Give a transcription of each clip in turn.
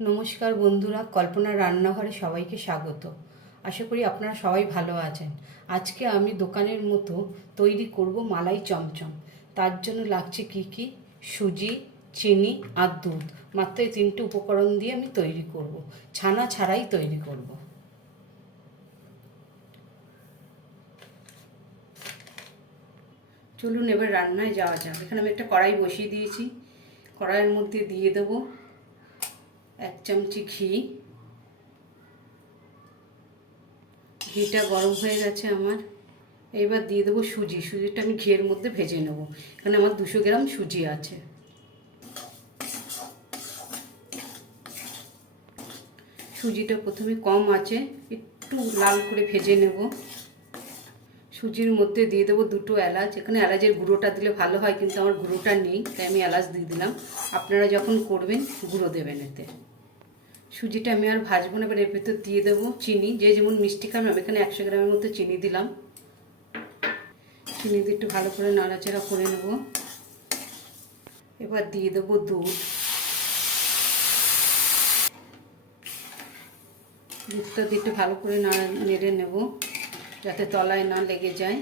নমস্কার বন্ধুরা, কল্পনা রান্নাঘরে সবাইকে স্বাগত। আশা করি আপনারা সবাই ভালো আছেন। আজকে আমি দোকানের মতো তৈরি করব মালাই চমচম। তার জন্য লাগছে কি কি? সুজি, চিনি আর দুধ। মাত্র এই তিনটে উপকরণ দিয়ে আমি তৈরি করব। ছানা ছাড়াই তৈরি করব। চলুন এবার রান্নায় যাওয়া যাক। এখানে আমি একটা কড়াই বসিয়ে দিয়েছি। কড়াইয়ের মধ্যে দিয়ে দেবো এক চামচি ঘি। ঘিটা গরম হয়ে গেছে আমার। এবার দিয়ে দেবো সুজি। সুজিটা আমি ঘিয়ের মধ্যে ভেজে নেব। এখানে আমার দুশো গ্রাম সুজি আছে। সুজিটা প্রথমে কম আছে। একটু লাল করে ভেজে নেব। সুজির মধ্যে দিয়ে দেবো দুটো এলাচ। এখানে এলাচের গুঁড়োটা দিলে ভালো হয়, কিন্তু আমার গুঁড়োটা নেই, তাই আমি এলাচ দিয়ে দিলাম। আপনারা যখন করবেন, গুঁড়ো দেবেন এতে। সুজিটা আমি আর ভাজবো না, এবার এর ভেতর দিয়ে দেবো চিনি। যে যেমন মিষ্টি খাবে, আমি এখানে একশো গ্রামের মতো চিনি দিলাম। চিনি দিয়ে একটু ভালো করে নাড়াচাড়া করে নেব। এবার দিয়ে দেবো দুধ। দুধটা দিয়ে একটু ভালো করে নাড়া নেড়ে নেব। যাতে তলায় না লেগে যায়।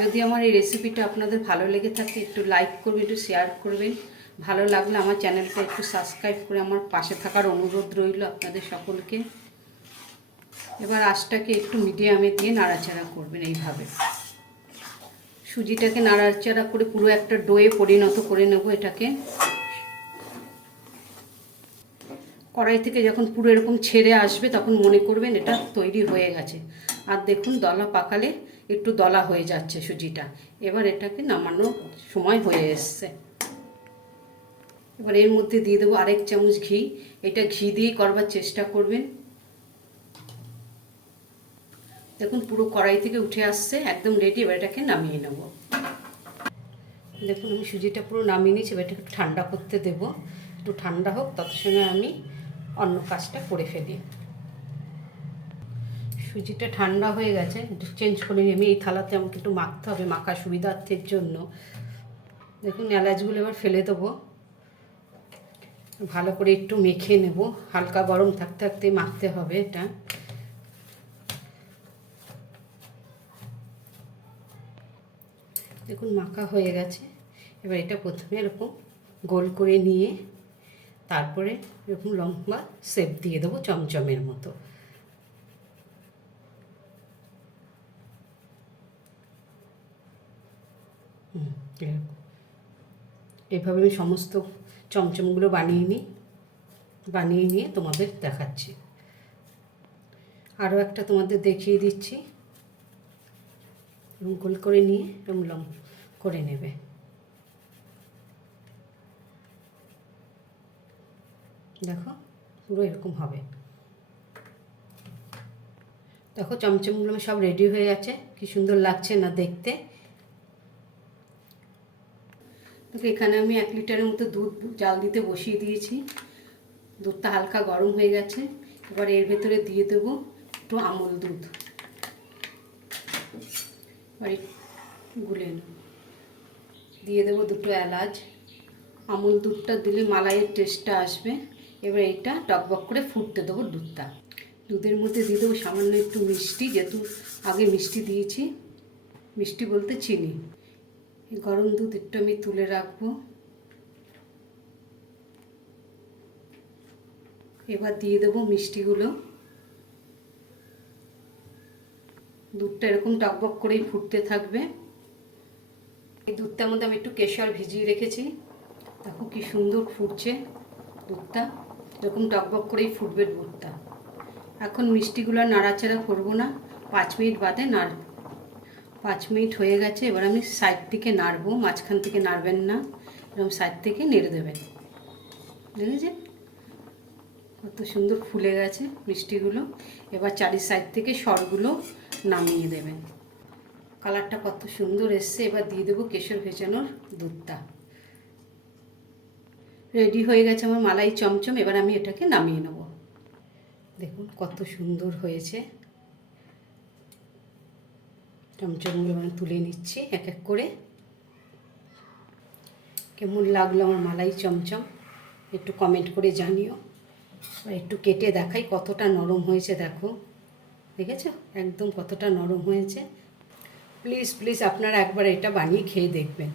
যদি আমার এই রেসিপিটা আপনাদের ভালো লেগে থাকে, একটু লাইক করবেন, একটু শেয়ার করবেন। ভালো লাগলে আমার চ্যানেলটা একটু সাবস্ক্রাইব করে আমার পাশে থাকার অনুরোধ রইল আপনাদের সকলকে। এবার আঁচটাকে একটু মিডিয়ামে দিয়ে নাড়াচাড়া করবেন এইভাবে। সুজিটাকে নাড়াচাড়া করে পুরো একটা ডোয়ে পরিণত করে নেব এটাকে। কড়াই থেকে যখন পুরো এরকম ছেড়ে আসবে, তখন মনে করবেন এটা তৈরি হয়ে গেছে। আর দেখুন, দলা পাকালে একটু দলা হয়ে যাচ্ছে সুজিটা। এবার এটাকে নামানোর সময় হয়ে এসছে। এবার এর মধ্যে দিয়ে দেবো আরেক চামচ ঘি। এটা ঘি দিয়েই করবার চেষ্টা করবেন। দেখুন, পুরো কড়াই থেকে উঠে আসছে, একদম রেডি এবার এটাকে নামিয়ে নেব। দেখুন, আমি সুজিটা পুরো নামিয়ে নিয়েছি। এবার এটাকে ঠান্ডা করতে দেব। একটু ঠান্ডা হোক তত সময় আমি অন্য কাজটা করে ফেলি। সুজিটা ঠান্ডা হয়ে গেছে চেঞ্জ করে আমি এই থালাতে আমাকে একটু মাখতে হবে, মাখা সুবিধার্থের জন্য। দেখুন, এলাচগুলো এবার ফেলে দেবো। ভালো করে একটু মেখে নেব। হালকা গরম থাকতে থাকতে মাখতে হবে এটা। দেখুন, মাখা হয়ে গেছে। এবার এটা প্রথমে এরকম গোল করে নিয়ে তারপরে এরকম লম্বা সেপ দিয়ে দেবো চমচমের মতো। এভাবে আমি সমস্ত চমচমগুলো বানিয়ে নিই, বানিয়ে নিয়ে তোমাদের দেখাচ্ছি। আরও একটা তোমাদের দেখিয়ে দিচ্ছি। গোল করে নিয়ে এরকম লম করে নেবে। দেখো, পুরো এরকম হবে। দেখো, চমচমগুলো সব রেডি হয়ে আছে কি সুন্দর লাগছে না দেখতে। দেখো, এখানে আমি এক লিটারের মতো দুধ জাল দিতে বসিয়ে দিয়েছি। দুধটা হালকা গরম হয়ে গেছে। এবার এর ভেতরে দিয়ে দেবো একটু আমল দুধ। এবার গুলে দিয়ে দেবো দুটো এলাচ। আমুল দুধটা দিলে মালাইয়ের টেস্টটা আসবে। এবার এইটা টকবক করে ফুটতে দেবো দুধটা। দুধের মধ্যে দিয়ে দেবো সামান্য একটু মিষ্টি, যেহেতু আগে মিষ্টি দিয়েছি। মিষ্টি বলতে চিনি। গরম দুধ একটু আমি তুলে রাখব। এবার দিয়ে দেবো মিষ্টিগুলো। দুধটা এরকম টকবক করেই ফুটতে থাকবে। এই দুধটার মধ্যে আমি একটু কেশর ভিজিয়ে রেখেছি। দেখো কি সুন্দর ফুটছে দুধটা। এরকম টকবক করেই ফুটবে দুধটা। এখন মিষ্টিগুলো নাড়াচাড়া করব না, পাঁচ মিনিট বাদে নাড়ব পাঁচ মিনিট হয়ে গেছে, এবার আমি সাইড থেকে নাড়বো, মাঝখান থেকে নাড়বেন না, এরকম সাইড থেকে নেড়ে দেবেন। দেখেছেন কত সুন্দর ফুলে গেছে মিষ্টিগুলো। এবার চারি সাইড থেকে সরগুলো নামিয়ে দেবেন। কালারটা কত সুন্দর এসছে, এবার দিয়ে দেবো কেশর ভেজানোর দুধটা। রেডি হয়ে গেছে আমার মালাই চমচম, এবার আমি এটাকে নামিয়ে নেব। দেখুন কত সুন্দর হয়েছে। চমচমগুলো আমি তুলে নিচ্ছি এক এক করে। কেমন লাগল আমার মালাই চমচম? একটু কমেন্ট করে জানিও। একটু কেটে দেখাই কতটা নরম হয়েছে, দেখো। দেখেছ? একদম কতটা নরম হয়েছে। প্লিজ প্লিজ আপনারা একবার এটা বানিয়ে খেয়ে দেখবেন।